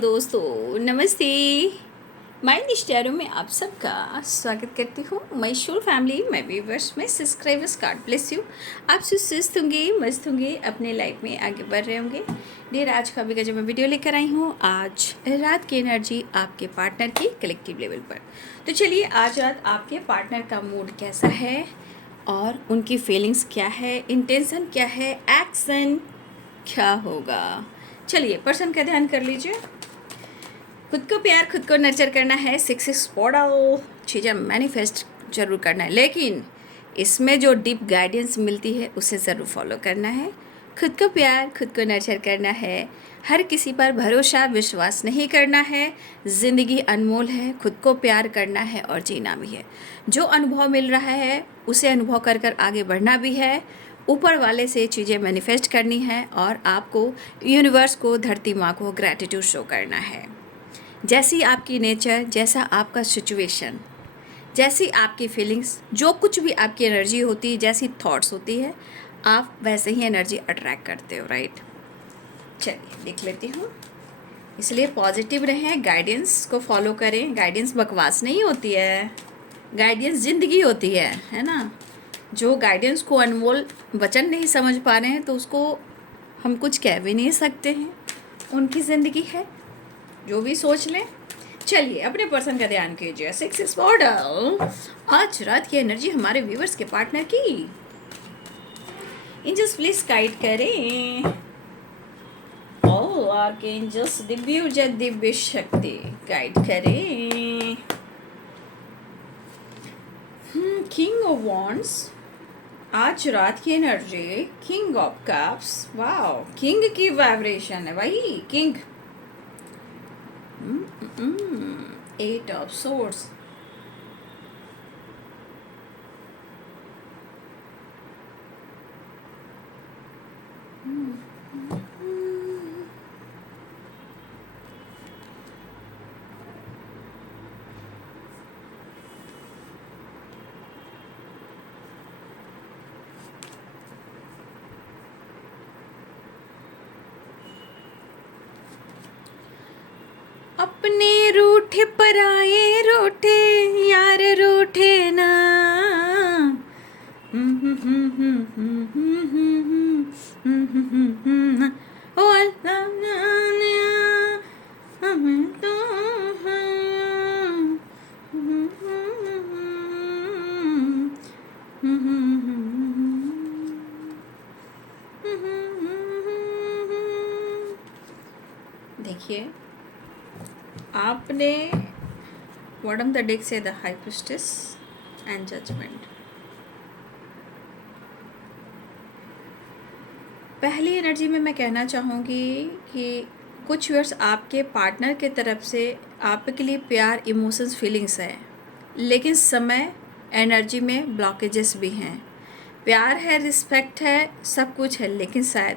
दोस्तों, नमस्ते। माय निष्ठारों में आप सबका स्वागत करती हूँ। My soul family, my viewers, my subscribers, god bless you. आप सुस्त होंगे, मस्त होंगे, अपने लाइफ में आगे बढ़ रहे होंगे। डेर आज का भी जब मैं वीडियो लेकर आई हूँ, आज रात की एनर्जी आपके पार्टनर की कलेक्टिव लेवल पर। तो चलिए, आज रात आपके पार्टनर का मूड कैसा है और उनकी फीलिंग्स क्या है, इंटेंशन क्या है, एक्शन क्या होगा। चलिए, पर्सन का ध्यान कर लीजिए। खुद को प्यार, खुद को नर्चर करना है, सक्सेस मॉडल चीज़ें मैनिफेस्ट जरूर करना है, लेकिन इसमें जो डीप गाइडेंस मिलती है उसे ज़रूर फॉलो करना है। खुद को प्यार, खुद को नर्चर करना है, हर किसी पर भरोसा विश्वास नहीं करना है। ज़िंदगी अनमोल है, खुद को प्यार करना है और जीना भी है। जो अनुभव मिल रहा है उसे अनुभव कर कर आगे बढ़ना भी है। ऊपर वाले से चीज़ें मैनिफेस्ट करनी है और आपको यूनिवर्स को, धरती माँ को ग्रैटिट्यूड शो करना है। जैसी आपकी नेचर, जैसा आपका सिचुएशन, जैसी आपकी फीलिंग्स, जो कुछ भी आपकी एनर्जी होती है, जैसी थॉट्स होती है, आप वैसे ही एनर्जी अट्रैक्ट करते हो, राइट। चलिए देख लेती हूँ। इसलिए पॉजिटिव रहें, गाइडेंस को फॉलो करें। गाइडेंस बकवास नहीं होती है, गाइडेंस ज़िंदगी होती है ना। जो गाइडेंस को अनमोल वचन नहीं समझ पा रहे हैं तो उसको हम कुछ कह भी नहीं सकते हैं। उनकी ज़िंदगी है, जो भी सोच लें। चलिए, अपने पर्सन का ध्यान कीजिए। सक्सेस मॉडल, आज रात की एनर्जी हमारे व्यूवर्स के पार्टनर की। एंजल्स प्लीज गाइड करें। ऑल आर्कएंजल्स, दिव्य ऊर्जा, दिव्य शक्ति गाइड करें। किंग ऑफ वॉन्ड्स, आज रात की energy king of cups. Wow, king की वाइब्रेशन है भाई, किंग। एट ऑफ सोर्ड्स, अपने रूठे पराए रूठे, यार रूठे ना। ओ अल्लाह जाने हमें तो देखिए, आपने बॉटम द डेक से the high priestess and judgement. पहली एनर्जी में मैं कहना चाहूँगी कि कुछ व्यूअर्स आपके पार्टनर के तरफ से आपके लिए प्यार, इमोशंस, फीलिंग्स है, लेकिन समय एनर्जी में ब्लॉकेजेस भी हैं। प्यार है, रिस्पेक्ट है, सब कुछ है, लेकिन शायद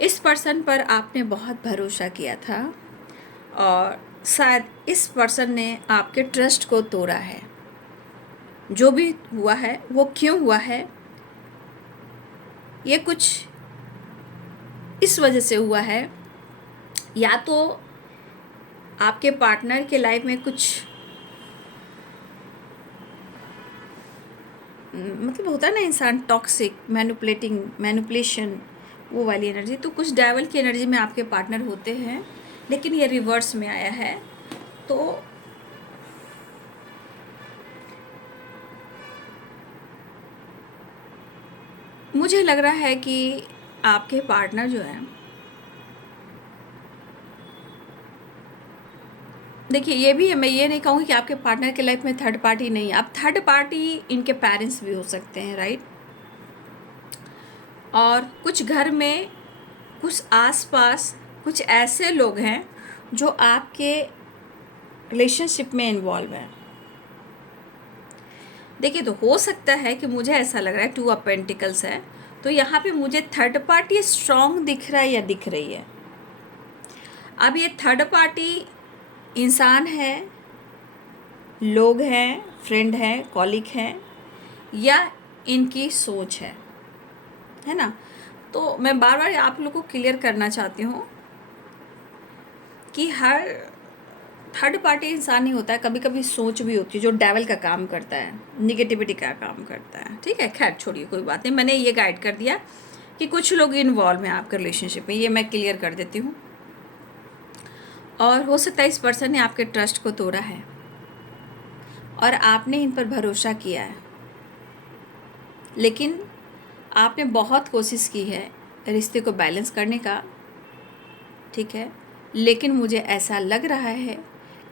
इस पर्सन पर आपने बहुत भरोसा किया था और शायद इस पर्सन ने आपके ट्रस्ट को तोड़ा है। जो भी हुआ है वो क्यों हुआ है, ये कुछ इस वजह से हुआ है। या तो आपके पार्टनर के लाइफ में कुछ मतलब होता है ना, इंसान टॉक्सिक, मैनिपुलेशन, वो वाली एनर्जी। तो कुछ डेविल की एनर्जी में आपके पार्टनर होते हैं, लेकिन ये रिवर्स में आया है। तो मुझे लग रहा है कि आपके पार्टनर जो है, देखिए ये भी है, मैं ये नहीं कहूँगी कि आपके पार्टनर के लाइफ में थर्ड पार्टी नहीं है। आप थर्ड पार्टी इनके पेरेंट्स भी हो सकते हैं, राइट। और कुछ घर में, कुछ आसपास कुछ ऐसे लोग हैं जो आपके रिलेशनशिप में इन्वॉल्व हैं। देखिए, तो हो सकता है कि मुझे ऐसा लग रहा है, 2 ऑफ पेंटिकल्स है, तो यहाँ पे मुझे थर्ड पार्टी स्ट्रॉन्ग दिख रहा है या दिख रही है। अब ये थर्ड पार्टी इंसान है, लोग हैं, फ्रेंड हैं, कॉलीग हैं, या इनकी सोच है ना। तो मैं बार बार आप लोग को क्लियर करना चाहती हूँ कि हर थर्ड पार्टी इंसान नहीं होता है, कभी कभी सोच भी होती है जो डेवल का काम करता है, निगेटिविटी का काम करता है। ठीक है, खैर छोड़िए, कोई बात नहीं। मैंने ये गाइड कर दिया कि कुछ लोग इन्वॉल्व हैं आपके रिलेशनशिप में, ये मैं क्लियर कर देती हूँ। और हो सकता है इस पर्सन ने आपके ट्रस्ट को तोड़ा है और आपने इन पर भरोसा किया है, लेकिन आपने बहुत कोशिश की है रिश्ते को बैलेंस करने का। ठीक है, लेकिन मुझे ऐसा लग रहा है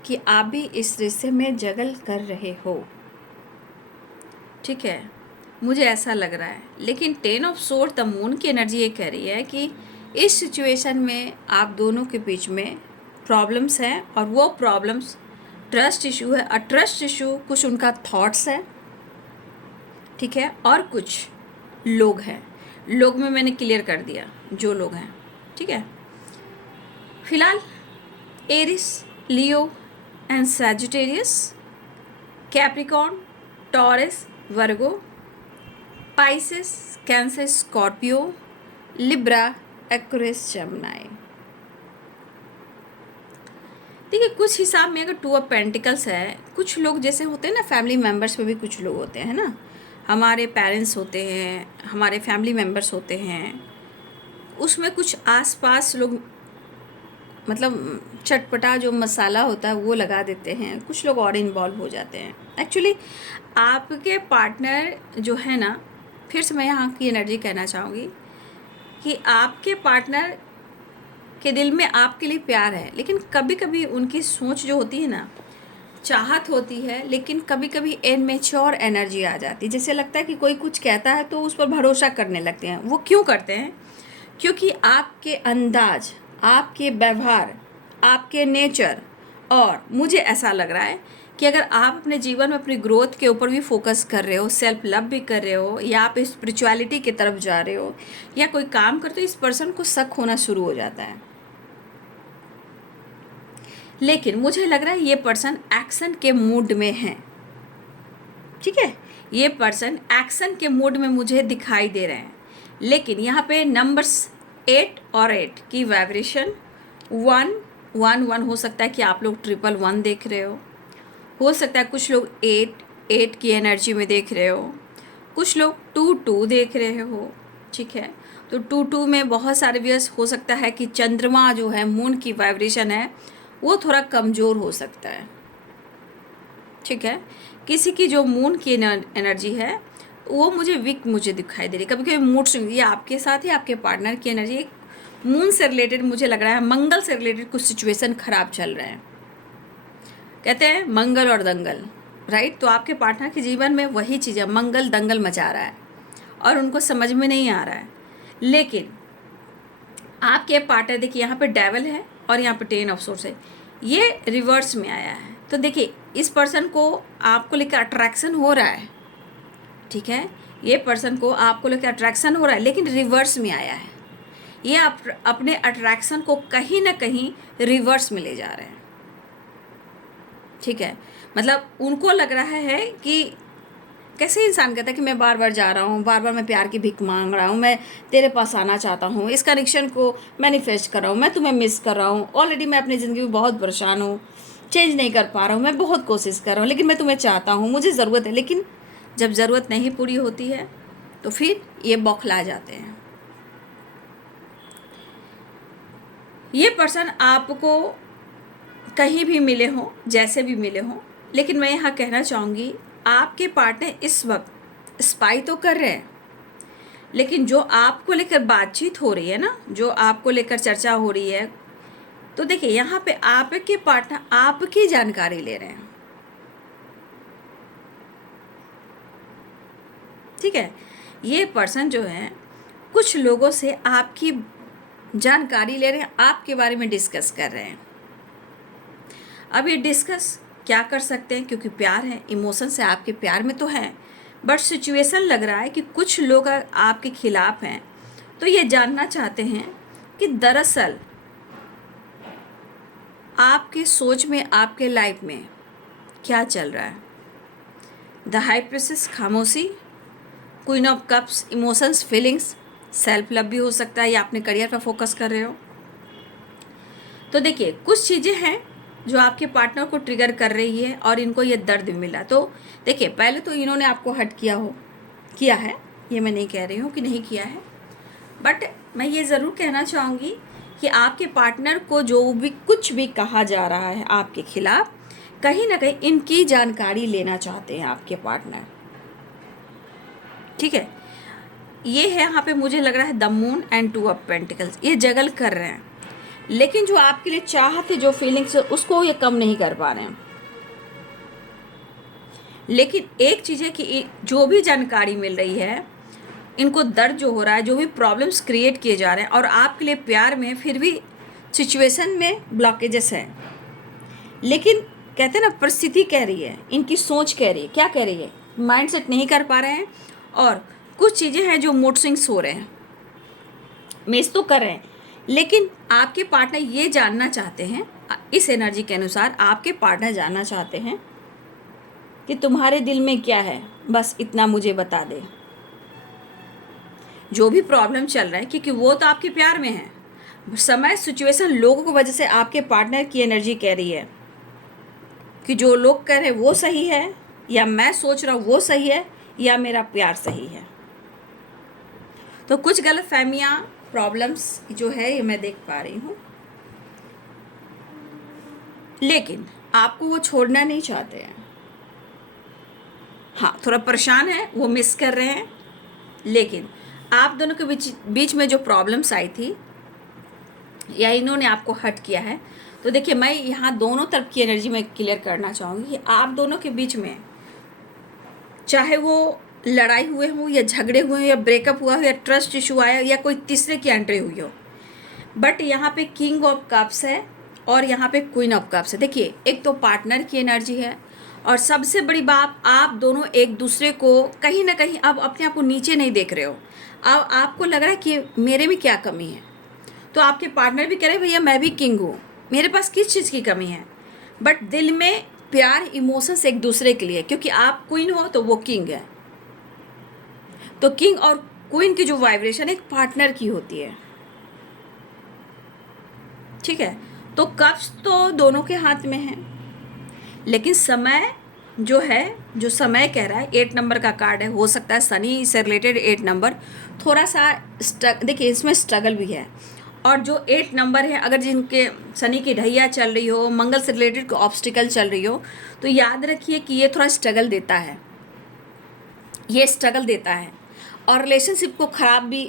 कि आप भी इस रिश्ते में जगल कर रहे हो। ठीक है, मुझे ऐसा लग रहा है। लेकिन 10 ऑफ सोर्ड, द मून की एनर्जी ये कह रही है कि इस सिचुएशन में आप दोनों के बीच में प्रॉब्लम्स हैं, और वो प्रॉब्लम्स ट्रस्ट इशू है। ट्रस्ट इशू कुछ उनका थॉट्स है, ठीक है, और कुछ लोग हैं। लोग में मैंने क्लियर कर दिया जो लोग हैं। ठीक है, फिलहाल Aries, Leo and Sagittarius, Capricorn, Taurus, Virgo, Pisces, Cancer, Scorpio, Libra, Aquarius, Gemini. देखिए, कुछ हिसाब में अगर 2 ऑफ पेंटिकल्स है, कुछ लोग जैसे होते हैं ना, फैमिली मेम्बर्स में भी कुछ लोग होते हैं ना, हमारे पेरेंट्स होते हैं, हमारे फैमिली मेम्बर्स होते हैं, उसमें कुछ आसपास लोग मतलब चटपटा जो मसाला होता है वो लगा देते हैं, कुछ लोग और इन्वॉल्व हो जाते हैं। एक्चुअली आपके पार्टनर जो है ना, फिर से मैं यहाँ की एनर्जी कहना चाहूँगी कि आपके पार्टनर के दिल में आपके लिए प्यार है, लेकिन कभी कभी उनकी सोच जो होती है ना, चाहत होती है, लेकिन कभी कभी इनमेच्योर एनर्जी आ जाती है। जैसे लगता है कि कोई कुछ कहता है तो उस पर भरोसा करने लगते हैं। वो क्यों करते हैं? क्योंकि आपके अंदाज, आपके व्यवहार, आपके नेचर, और मुझे ऐसा लग रहा है कि अगर आप अपने जीवन में अपनी ग्रोथ के ऊपर भी फोकस कर रहे हो, सेल्फ लव भी कर रहे हो, या आप स्पिरिचुअलिटी की तरफ जा रहे हो, या कोई काम करते हो, इस पर्सन को शक होना शुरू हो जाता है। लेकिन मुझे लग रहा है ये पर्सन एक्शन के मूड में है। ठीक है, ये पर्सन एक्शन के मूड में मुझे दिखाई दे रहे हैं। लेकिन यहाँ पे नंबर्स 8 और 8 की वाइब्रेशन 1 हो सकता है कि आप लोग 111 देख रहे हो सकता है कुछ लोग 8 की एनर्जी में देख रहे हो, कुछ लोग 2 देख रहे हो। ठीक है, तो 2 में बहुत सारे व्यस हो सकता है कि चंद्रमा जो है, मून की वाइब्रेशन है, वो थोड़ा कमज़ोर हो सकता है। ठीक है, किसी की जो मून की एनर्जी है वो मुझे दिखाई दे रही है। कभी कभी मूड स्विंग, ये आपके साथ ही आपके पार्टनर की एनर्जी, मून से रिलेटेड मुझे लग रहा है, मंगल से रिलेटेड कुछ सिचुएशन खराब चल रहे हैं। कहते हैं मंगल और दंगल, राइट? तो आपके पार्टनर के जीवन में वही चीज़ है, मंगल दंगल मचा रहा है और उनको समझ में नहीं आ रहा है। लेकिन आपके पार्टनर, देखिए यहाँ पे डेविल है और यहाँ पे 10 ऑफ सोर्ड्स है, ये रिवर्स में आया है। तो देखिए, इस पर्सन को आपको लेकर अट्रैक्शन हो रहा है। ठीक है, ये पर्सन को आपको लेकर अट्रैक्शन हो रहा है, लेकिन रिवर्स में आया है। ये आप अपने अट्रैक्शन को कहीं ना कहीं रिवर्स में ले जा रहे हैं। ठीक है, मतलब उनको लग रहा है कि कैसे इंसान कहता है कि मैं बार बार जा रहा हूँ, बार बार मैं प्यार की भीख मांग रहा हूँ, मैं तेरे पास आना चाहता हूँ, इस कनेक्शन को मैनिफेस्ट कर रहा हूँ, मैं तुम्हें मिस कर रहा हूँ, ऑलरेडी मैं अपनी ज़िंदगी में बहुत परेशान हूँ, चेंज नहीं कर पा रहा हूँ, मैं बहुत कोशिश कर रहा हूँ, लेकिन मैं तुम्हें चाहता हूँ, मुझे ज़रूरत है। लेकिन जब ज़रूरत नहीं पूरी होती है तो फिर ये बौखला जाते हैं। ये पर्सन आपको कहीं भी मिले हों, जैसे भी मिले हों, लेकिन मैं यहाँ कहना चाहूँगी, आपके पार्टनर इस वक्त स्पाई तो कर रहे हैं, लेकिन जो आपको लेकर बातचीत हो रही है ना, जो आपको लेकर चर्चा हो रही है, तो देखिए यहाँ पे आपके पार्टनर आपकी जानकारी ले रहे हैं। ठीक है, ये पर्सन जो है कुछ लोगों से आपकी जानकारी ले रहे हैं, आपके बारे में डिस्कस कर रहे हैं। अब ये डिस्कस क्या कर सकते हैं, क्योंकि प्यार है, इमोशन से आपके प्यार में तो है, बट सिचुएशन लग रहा है कि कुछ लोग आपके खिलाफ हैं। तो ये जानना चाहते हैं कि दरअसल आपके सोच में, आपके लाइफ में क्या चल रहा है। द हाई प्रिंसेस, खामोशी, queen of cups, emotions, feelings, self love भी हो सकता है, या अपने करियर पर फोकस कर रहे हो। तो देखिए कुछ चीज़ें हैं जो आपके पार्टनर को ट्रिगर कर रही है और इनको ये दर्द भी मिला। तो देखिए पहले तो इन्होंने आपको हर्ट किया है, ये मैं नहीं कह रही हूँ कि नहीं किया है, बट मैं ये ज़रूर कहना चाहूँगी कि आपके पार्टनर को जो भी कुछ भी कहा जा रहा है आपके खिलाफ, कहीं ना कहीं इनकी जानकारी लेना चाहते हैं आपके पार्टनर। ठीक है, ये है यहाँ पे मुझे लग रहा है the moon and two of pentacles, ये जगल कर रहे हैं, लेकिन जो आपके लिए चाहते जो फीलिंग्स है उसको ये कम नहीं कर पा रहे हैं। लेकिन एक चीज़ है कि जो भी जानकारी मिल रही है, इनको दर्द जो हो रहा है, जो भी प्रॉब्लम्स क्रिएट किए जा रहे हैं, और आपके लिए प्यार में फिर भी सिचुएशन में ब्लॉकेजेस हैं, लेकिन कहते हैं ना परिस्थिति कह रही है, इनकी सोच कह रही है, क्या कह रही है, माइंड सेट नहीं कर पा रहे हैं, और कुछ चीज़ें हैं जो मूड स्विंग्स हो रहे हैं, मिस तो कर रहे हैं, लेकिन आपके पार्टनर ये जानना चाहते हैं, इस एनर्जी के अनुसार आपके पार्टनर जानना चाहते हैं कि तुम्हारे दिल में क्या है, बस इतना मुझे बता दे। जो भी प्रॉब्लम चल रहा है, क्योंकि वो तो आपके प्यार में है, समय सिचुएशन लोगों की वजह से आपके पार्टनर की एनर्जी कह रही है कि जो लोग कह रहे हैं वो सही है, या मैं सोच रहा हूँ वो सही है, या मेरा प्यार सही है। तो कुछ गलत फहमियाँ, प्रॉब्लम्स जो है ये मैं देख पा रही हूँ, लेकिन आपको वो छोड़ना नहीं चाहते हैं। हाँ, थोड़ा परेशान है, वो मिस कर रहे हैं, लेकिन आप दोनों के बीच में जो प्रॉब्लम्स आई थी, या इन्होंने आपको हर्ट किया है, तो देखिए मैं यहाँ दोनों तरफ की एनर्जी में क्लियर करना चाहूँगी कि आप दोनों के बीच में चाहे वो लड़ाई हुए हों, या झगड़े हुए हों, या ब्रेकअप हुआ हो, या ट्रस्ट इशू आया, या कोई तीसरे की एंट्री हुई हो, बट यहाँ पे किंग ऑफ कप्स है और यहाँ पे क्वीन ऑफ कप्स है। देखिए एक तो पार्टनर की एनर्जी है, और सबसे बड़ी बात, आप दोनों एक दूसरे को कहीं ना कहीं अब अपने आप को नीचे नहीं देख रहे हो। अब आपको लग रहा है कि मेरे में क्या कमी है, तो आपके पार्टनर भी कह रहे हैं भैया मैं भी किंग हूँ, मेरे पास किस चीज़ की कमी है, बट दिल में प्यार, इमोशंस एक दूसरे के लिए, क्योंकि आप क्वीन हो तो वो किंग है। तो किंग और क्वीन की जो वाइब्रेशन एक पार्टनर की होती है। ठीक है, तो कप्स तो दोनों के हाथ में है, लेकिन समय जो है, जो समय कह रहा है, 8 नंबर का कार्ड है, हो सकता है शनि से रिलेटेड 8 नंबर थोड़ा सा देखिए इसमें स्ट्रगल भी है। और जो 8 नंबर है, अगर जिनके शनि की ढैया चल रही हो, मंगल से रिलेटेड ऑब्स्टिकल चल रही हो, तो याद रखिए कि ये थोड़ा स्ट्रगल देता है, ये स्ट्रगल देता है। और रिलेशनशिप को ख़राब भी,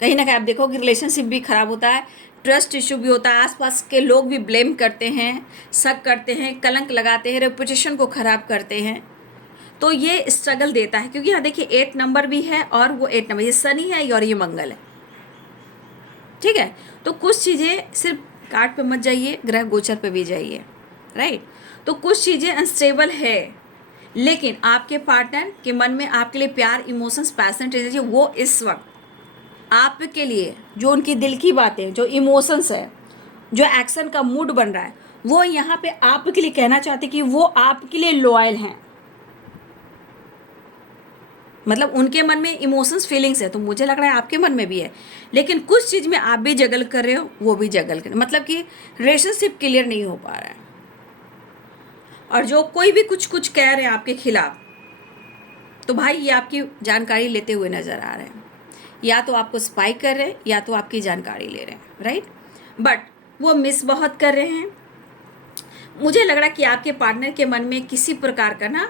कहीं ना कहीं आप देखो कि रिलेशनशिप भी ख़राब होता है, ट्रस्ट इशू भी होता है, आसपास के लोग भी ब्लेम करते हैं, शक करते हैं, कलंक लगाते हैं, रेपुटेशन को ख़राब करते हैं। तो ये स्ट्रगल देता है, क्योंकि यहाँ देखिए 8 नंबर भी है, और वो 8 नंबर, ये शनि है और ये मंगल है। ठीक है, तो कुछ चीज़ें सिर्फ कार्ड पे मत जाइए, ग्रह गोचर पे भी जाइए, राइट। तो कुछ चीज़ें अनस्टेबल है, लेकिन आपके पार्टनर के मन में आपके लिए प्यार, इमोशंस, पैशन, एनर्जी, वो इस वक्त आपके लिए जो उनकी दिल की बातें, जो इमोशंस है, जो एक्शन का मूड बन रहा है, वो यहाँ पे आपके लिए कहना चाहते कि वो आपके लिए लॉयल हैं। मतलब उनके मन में इमोशंस, फीलिंग्स है, तो मुझे लग रहा है आपके मन में भी है, लेकिन कुछ चीज़ में आप भी जगल कर रहे हो, वो भी जगल कर, मतलब कि रिलेशनशिप क्लियर नहीं हो पा रहा है। और जो कोई भी कुछ कुछ कह रहे हैं आपके खिलाफ, तो भाई ये आपकी जानकारी लेते हुए नज़र आ रहे हैं, या तो आपको स्पाई कर रहे हैं, या तो आपकी जानकारी ले रहे हैं, राइट। बट वो मिस बहुत कर रहे हैं। मुझे लग रहा है कि आपके पार्टनर के मन में किसी प्रकार का ना,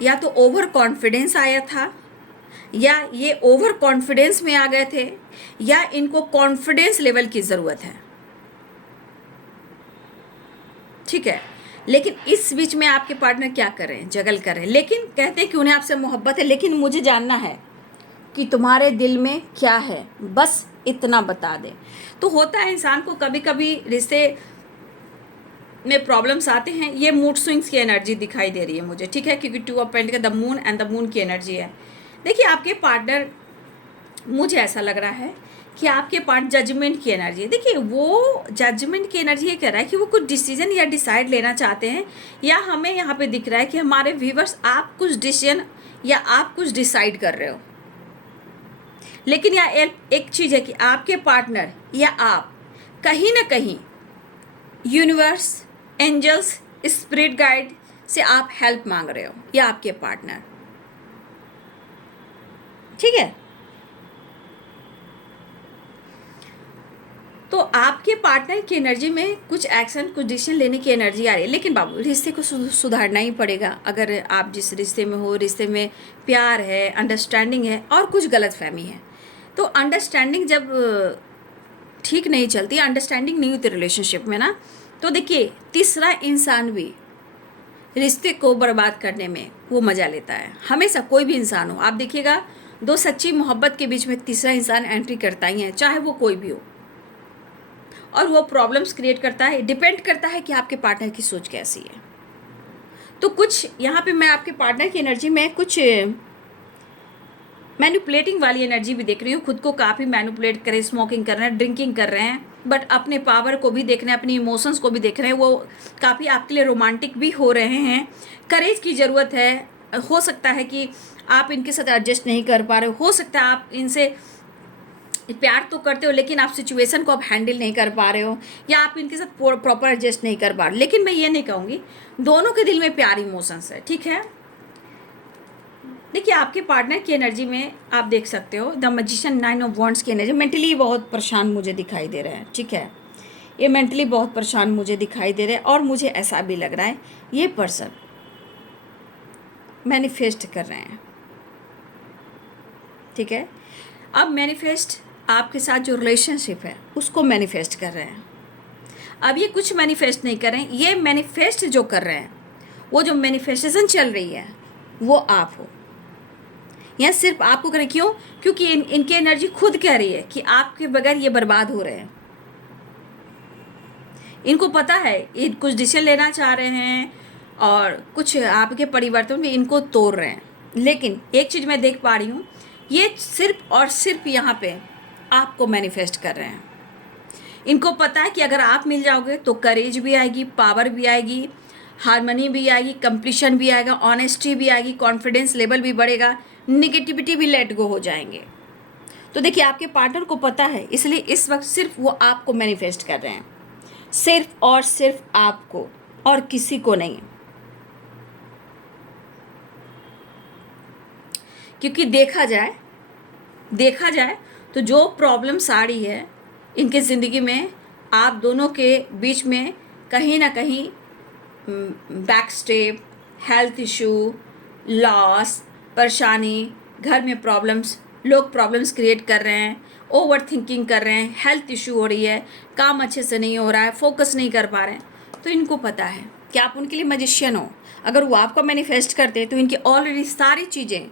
या तो ओवर कॉन्फिडेंस आया था, या ये ओवर कॉन्फिडेंस में आ गए थे, या इनको कॉन्फिडेंस लेवल की ज़रूरत है। ठीक है, लेकिन इस बीच में आपके पार्टनर क्या कर रहे हैं, जगल कर रहे हैं, लेकिन कहते हैं कि उन्हें आपसे मोहब्बत है, लेकिन मुझे जानना है कि तुम्हारे दिल में क्या है, बस इतना बता दे। तो होता है इंसान को कभी कभी रिश्ते में प्रॉब्लम्स आते हैं, ये मूड स्विंग्स की एनर्जी दिखाई दे रही है मुझे, ठीक है, क्योंकि 2 of pentacle, the moon and the moon की एनर्जी है। देखिए आपके पार्टनर, मुझे ऐसा लग रहा है कि आपके पार्ट जजमेंट की एनर्जी है। देखिए वो जजमेंट की एनर्जी ये कह रहा है कि वो कुछ डिसीजन या डिसाइड लेना चाहते हैं, या हमें यहाँ पे दिख रहा है कि हमारे व्यूवर्स, आप कुछ डिसीजन या आप कुछ डिसाइड कर रहे हो, लेकिन यहाँ एक चीज़ है कि आपके पार्टनर या आप कहीं ना कहीं यूनिवर्स, एंजल्स, स्पिरिट गाइड से आप हेल्प मांग रहे हो या आपके पार्टनर, ठीक है। तो आपके पार्टनर की एनर्जी में कुछ एक्शन, कुछ डिसीजन लेने की एनर्जी आ रही है, लेकिन बाबू रिश्ते को सुधारना ही पड़ेगा। अगर आप जिस रिश्ते में हो, रिश्ते में प्यार है, अंडरस्टैंडिंग है और कुछ गलतफहमी है, तो अंडरस्टैंडिंग जब ठीक नहीं चलती, अंडरस्टैंडिंग नहीं होती रिलेशनशिप में ना, तो देखिए तीसरा इंसान भी रिश्ते को बर्बाद करने में वो मज़ा लेता है। हमेशा कोई भी इंसान हो, आप देखिएगा, दो सच्ची मोहब्बत के बीच में तीसरा इंसान एंट्री करता ही है, चाहे वो कोई भी हो, और वो प्रॉब्लम्स क्रिएट करता है। डिपेंड करता है कि आपके पार्टनर की सोच कैसी है। तो कुछ यहाँ पे मैं आपके पार्टनर की एनर्जी में कुछ मैनिपुलेटिंग वाली एनर्जी भी देख रही हूँ। खुद को काफ़ी मैनिपुलेट करें, स्मोकिंग कर रहे हैं, ड्रिंकिंग कर रहे हैं, बट अपने पावर को भी देख रहे हैं, अपनी इमोशंस को भी देख रहे हैं। वो काफ़ी आपके लिए रोमांटिक भी हो रहे हैं। करेज की ज़रूरत है। हो सकता है कि आप इनके साथ एडजस्ट नहीं कर पा रहे हो सकता है आप इनसे प्यार तो करते हो लेकिन आप सिचुएशन को आप हैंडल नहीं कर पा रहे हो, या आप इनके साथ प्रॉपर एडजस्ट नहीं कर पा रहे। लेकिन मैं ये नहीं कहूँगी, दोनों के दिल में प्यार इमोशंस है, ठीक है। देखिए आपके पार्टनर की एनर्जी में आप देख सकते हो द मैजिशियन, 9 ऑफ वॉन्ड्स की एनर्जी, मेंटली बहुत परेशान मुझे दिखाई दे रहा है, ठीक है। ये मेंटली बहुत परेशान मुझे दिखाई दे रहा है, और मुझे ऐसा भी लग रहा है ये पर्सन मैनिफेस्ट कर रहे हैं, ठीक है। अब मैनिफेस्ट आपके साथ जो रिलेशनशिप है उसको मैनिफेस्ट कर रहे हैं। अब ये कुछ मैनिफेस्ट नहीं कर रहे हैं, ये मैनिफेस्ट जो कर रहे हैं, वो जो मैनिफेस्टेशन चल रही है वो आप हो। यह सिर्फ आपको करें, क्यों? क्योंकि इनकी एनर्जी खुद कह रही है कि आपके बगैर ये बर्बाद हो रहे हैं। इनको पता है ये कुछ डिसीजन लेना चाह रहे हैं और कुछ आपके परिवर्तन भी इनको तोड़ रहे हैं। लेकिन एक चीज़ मैं देख पा रही हूँ, ये सिर्फ और सिर्फ यहाँ पे आपको मैनिफेस्ट कर रहे हैं। इनको पता है कि अगर आप मिल जाओगे तो करेज भी आएगी, पावर भी आएगी, हार्मनी भी आएगी, कंप्लीशन भी आएगा, ऑनेस्टी भी आएगी, कॉन्फिडेंस लेवल भी बढ़ेगा, निगेटिविटी भी लेट गो हो जाएंगे। तो देखिए आपके पार्टनर को पता है, इसलिए इस वक्त सिर्फ वो आपको मैनिफेस्ट कर रहे हैं, सिर्फ और सिर्फ आपको और किसी को नहीं। क्योंकि देखा जाए तो जो प्रॉब्लम्स आ रही है इनके ज़िंदगी में, आप दोनों के बीच में कहीं ना कहीं back step, health issue, loss, परेशानी, घर में प्रॉब्लम्स, लोग प्रॉब्लम्स क्रिएट कर रहे हैं, ओवर थिंकिंग कर रहे हैं, हेल्थ इशू हो रही है, काम अच्छे से नहीं हो रहा है, फोकस नहीं कर पा रहे हैं। तो इनको पता है कि आप उनके लिए मैजिशियन हो। अगर वो आपको मैनिफेस्ट करते तो इनकी ऑलरेडी सारी चीज़ें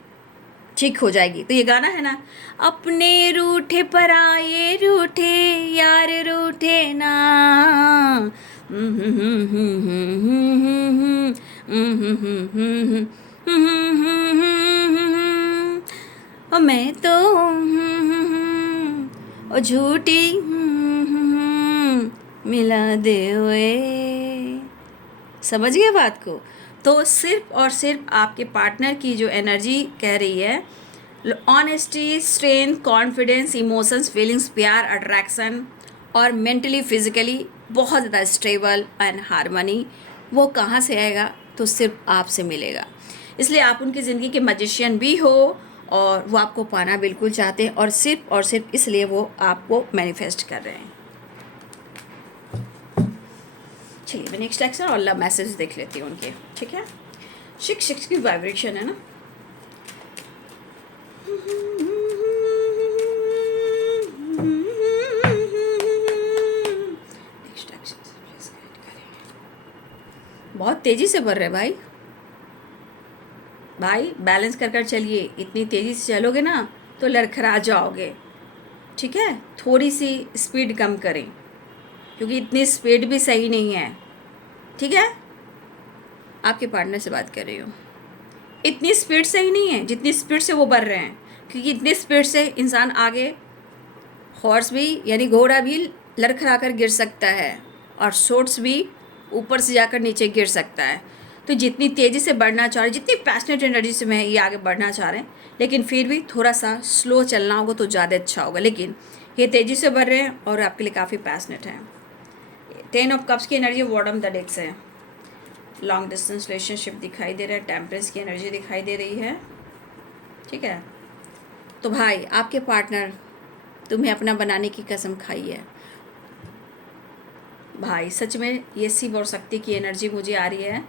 ठीक हो जाएगी। तो ये गाना है ना, अपने रूठे पराये रूठे यार रूठे ना, और मैं तो और झूठी मिला दे हुए। समझ गए बात को? तो सिर्फ और सिर्फ आपके पार्टनर की जो एनर्जी कह रही है, honesty, strength, confidence, emotions, feelings, प्यार, अट्रैक्शन और मेंटली फिजिकली बहुत ज़्यादा स्टेबल एंड हारमनी, वो कहाँ से आएगा? तो सिर्फ आपसे मिलेगा। इसलिए आप उनकी ज़िंदगी के मैजिशियन भी हो और वो आपको पाना बिल्कुल चाहते हैं, और सिर्फ इसलिए वो आपको मैनिफेस्ट कर रहे हैं। चलिए मैं नेक्स्ट एक्शन और लव मैसेज देख लेती हूँ उनके, ठीक है। 6 की वाइब्रेशन है ना। नेक्स्ट एक्शन बहुत तेजी से बढ़ रहे भाई बैलेंस कर चलिए। इतनी तेजी से चलोगे ना तो लड़खड़ा जाओगे, ठीक है। थोड़ी सी स्पीड कम करें, क्योंकि इतनी स्पीड भी सही नहीं है, ठीक है। आपके पार्टनर से बात कर रही हूँ, इतनी स्पीड सही नहीं है जितनी स्पीड से वो बढ़ रहे हैं, क्योंकि इतनी स्पीड से इंसान आगे, हॉर्स भी यानी घोड़ा भी लड़खड़ा कर गिर सकता है, और शॉर्ट्स भी ऊपर से जाकर नीचे गिर सकता है। तो जितनी तेज़ी से बढ़ना चाह रहे, जितनी पैशनेट एनर्जी से मैं ये आगे बढ़ना चाह रहे हैं, लेकिन फिर भी थोड़ा सा स्लो चलना होगा तो ज़्यादा अच्छा होगा। लेकिन ये तेज़ी से बढ़ रहे हैं और आपके लिए काफ़ी पैशनेट हैं। 10 ऑफ कप्स की एनर्जी बॉटम द डेक से, लॉन्ग डिस्टेंस रिलेशनशिप दिखाई दे रहा है, टेम्परेंस की एनर्जी दिखाई दे रही है, ठीक है। तो भाई आपके पार्टनर तुम्हें अपना बनाने की कसम खाई है भाई, सच में ये शिव और शक्ति की एनर्जी मुझे आ रही है,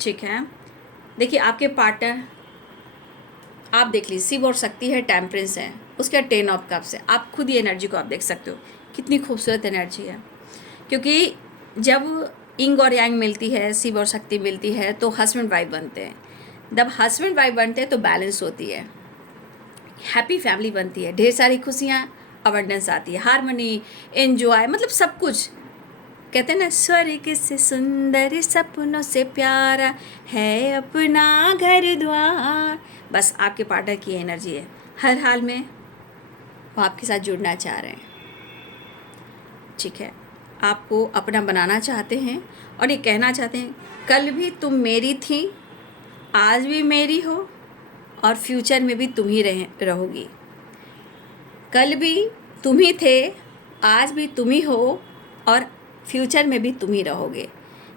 ठीक है। देखिए आपके पार्टनर, आप देख लीजिए शिव और शक्ति है, टेम्परेंस है, उसके बाद 10 ऑफ कप्स है। आप खुद ही एनर्जी को आप देख सकते हो कितनी खूबसूरत एनर्जी है, क्योंकि जब इंग और यांग मिलती है, शिव और शक्ति मिलती है, तो हस्बैंड वाइफ बनते हैं। जब हस्बैंड वाइफ बनते हैं तो बैलेंस होती है, हैप्पी फैमिली बनती है, ढेर सारी खुशियाँ, अबंडेंस आती है, हारमोनी, एंजॉय, मतलब सब कुछ। कहते हैं ना, स्वर्ग से सुंदर सपनों से प्यारा है अपना घर द्वार। बस आपके पार्टनर की एनर्जी है, हर हाल में वो आपके साथ जुड़ना चाह रहे हैं, ठीक है। आपको अपना बनाना चाहते हैं और ये कहना चाहते हैं कल भी तुम मेरी थी, आज भी मेरी हो और फ्यूचर में भी तुम ही रहोगी। कल भी तुम ही थे, आज भी तुम ही हो और फ्यूचर में भी तुम ही रहोगे।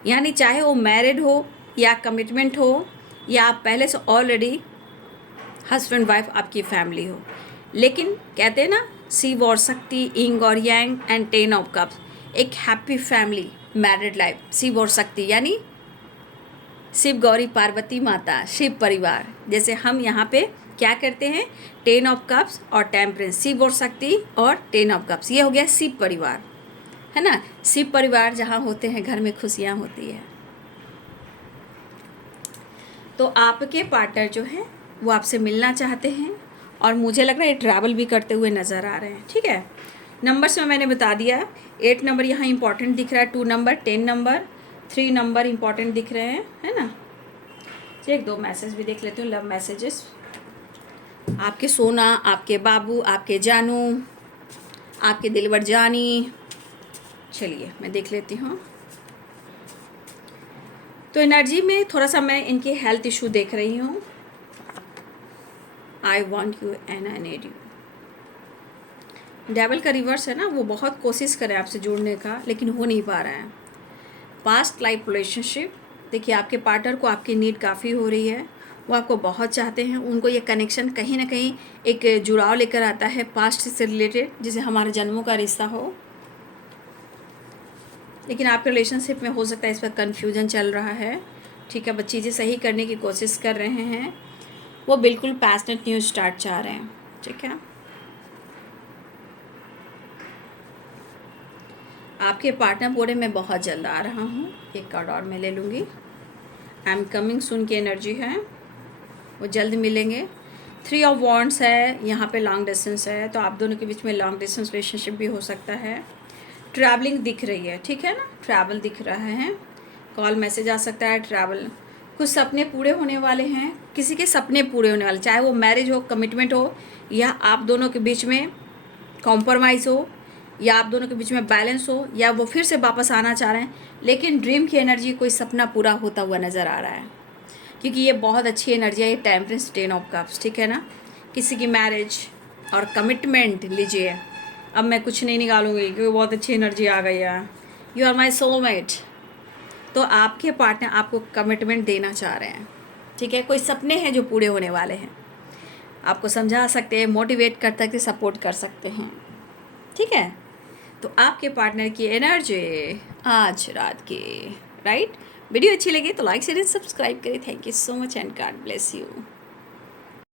यानी चाहे वो मैरिड हो या कमिटमेंट हो या आप पहले से ऑलरेडी हस्बैंड वाइफ आपकी फैमिली हो, लेकिन कहते हैं ना शिव और शक्ति, इंग और यांग एंड 10 ऑफ कप्स, एक happy family married life, Shiva और शक्ति यानी शिव गौरी पार्वती माता, शिव परिवार। जैसे हम यहाँ पे क्या करते हैं, 10 ऑफ कप्स और टेम्परेंस, शिव और शक्ति और 10 ऑफ कप्स, ये हो गया शिव परिवार, है ना। शिव परिवार जहाँ होते हैं घर में खुशियाँ होती है। तो आपके पार्टनर जो हैं वो आपसे मिलना चाहते हैं और मुझे लग रहा है ट्रैवल भी करते हुए नज़र आ रहे हैं, ठीक है। नंबर्स में मैंने बता दिया, 8 नंबर यहाँ इंपॉर्टेंट दिख रहा है, 2 नंबर, 10 नंबर, 3 नंबर इंपॉर्टेंट दिख रहे हैं, है ना। एक दो मैसेज भी देख लेती हूँ, लव मैसेजेस। आपके सोना, आपके बाबू, आपके जानू, आपके दिलबर जानी। चलिए मैं देख लेती हूँ। तो एनर्जी में थोड़ा सा मैं इनके हेल्थ इशू देख रही हूँ। I want you and I need you. Devil का रिवर्स है ना, वो बहुत कोशिश करे आपसे जुड़ने का, लेकिन हो नहीं पा रहा है। पास्ट लाइफ रिलेशनशिप, देखिए आपके पार्टनर को आपकी नीड काफ़ी हो रही है, वो आपको बहुत चाहते हैं, उनको ये कनेक्शन कहीं ना कहीं एक जुड़ाव लेकर आता है पास्ट से रिलेटेड, जिसे हमारे जन्मों का रिश्ता हो। लेकिन आपके रिलेशनशिप में हो सकता है इस पर कन्फ्यूजन चल रहा है, ठीक है। बस चीज़ें सही करने की कोशिश कर रहे हैं, वो बिल्कुल पैशनेट न्यू स्टार्ट चाह रहे हैं, ठीक है। आपके पार्टनर बोले मैं बहुत जल्द आ रहा हूँ, एक कार्ड और मैं ले लूँगी। आई एम कमिंग सून की एनर्जी है, वो जल्द मिलेंगे। 3 ऑफ वॉन्ड्स है, यहाँ पे लॉन्ग डिस्टेंस है, तो आप दोनों के बीच में लॉन्ग डिस्टेंस रिलेशनशिप भी हो सकता है। ट्रैवलिंग दिख रही है, ठीक है ना, ट्रैवल दिख रहा है, कॉल मैसेज आ सकता है, ट्रैवल। कुछ सपने पूरे होने वाले हैं, किसी के सपने पूरे होने वाले, चाहे वो मैरिज हो, कमिटमेंट हो, या आप दोनों के बीच में कॉम्प्रोमाइज़ हो, या आप दोनों के बीच में बैलेंस हो, या वो फिर से वापस आना चाह रहे हैं। लेकिन ड्रीम की एनर्जी, कोई सपना पूरा होता हुआ नज़र आ रहा है, क्योंकि ये बहुत अच्छी एनर्जी है, ये टेम्परेंस, 10 ऑफ कप्स, ठीक है ना। किसी की मैरिज और कमिटमेंट लीजिए, अब मैं कुछ नहीं निकालूंगी क्योंकि बहुत अच्छी एनर्जी आ गई है। You are my soulmate. तो आपके पार्टनर आपको कमिटमेंट देना चाह रहे हैं, ठीक है। कोई सपने हैं जो पूरे होने वाले हैं, आपको समझा सकते हैं, मोटिवेट कर सकते, सपोर्ट कर सकते हैं, ठीक है। तो आपके पार्टनर की एनर्जी आज रात की, राइट। वीडियो अच्छी लगी तो लाइक शेयर सब्सक्राइब करें। Thank you so much and God bless you.